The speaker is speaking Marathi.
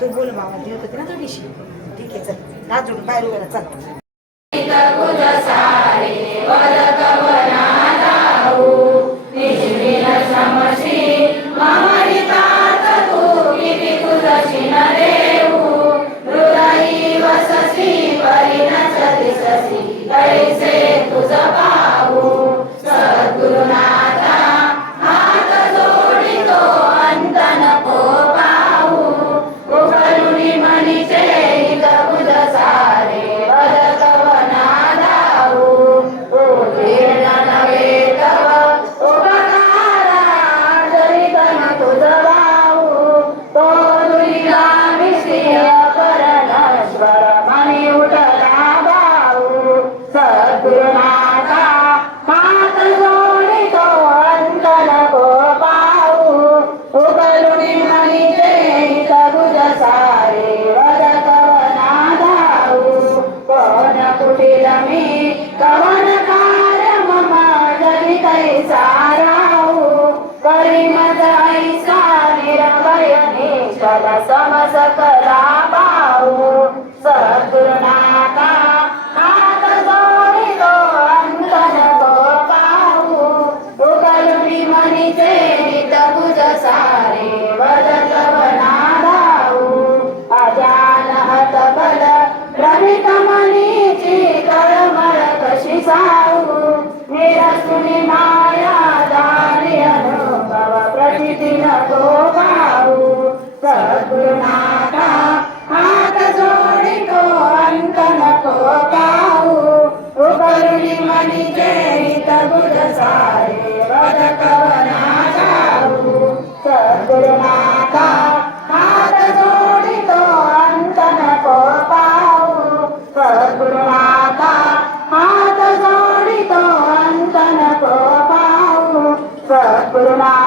तू बोल बाबा देव होते ना थोडीशी ठीक आहे चल राजून बाहेर उभ्या चल समसकला बाहू सद्गुरुनाथा हात जोडितो अंतन को पाहू उकलुनी मनीचे नित भुज सारे वदत वना धावू अजान हत बल भ्रमित मनीची तळमळ कशी सावू निरसुनी माया दारी अनुभव प्रतिदिन को पाहू सद्गुरुनाथा हात जोडितो अंत नको पाहू उकलुनी मनीचे हित बुध सारे वदत वना धावू सद्गुरुनाथा हात जोडितो अंत नको पाहू सद्गुरुनाथा हात जोडितो अंत नको पाहू सद्गुरुनाथा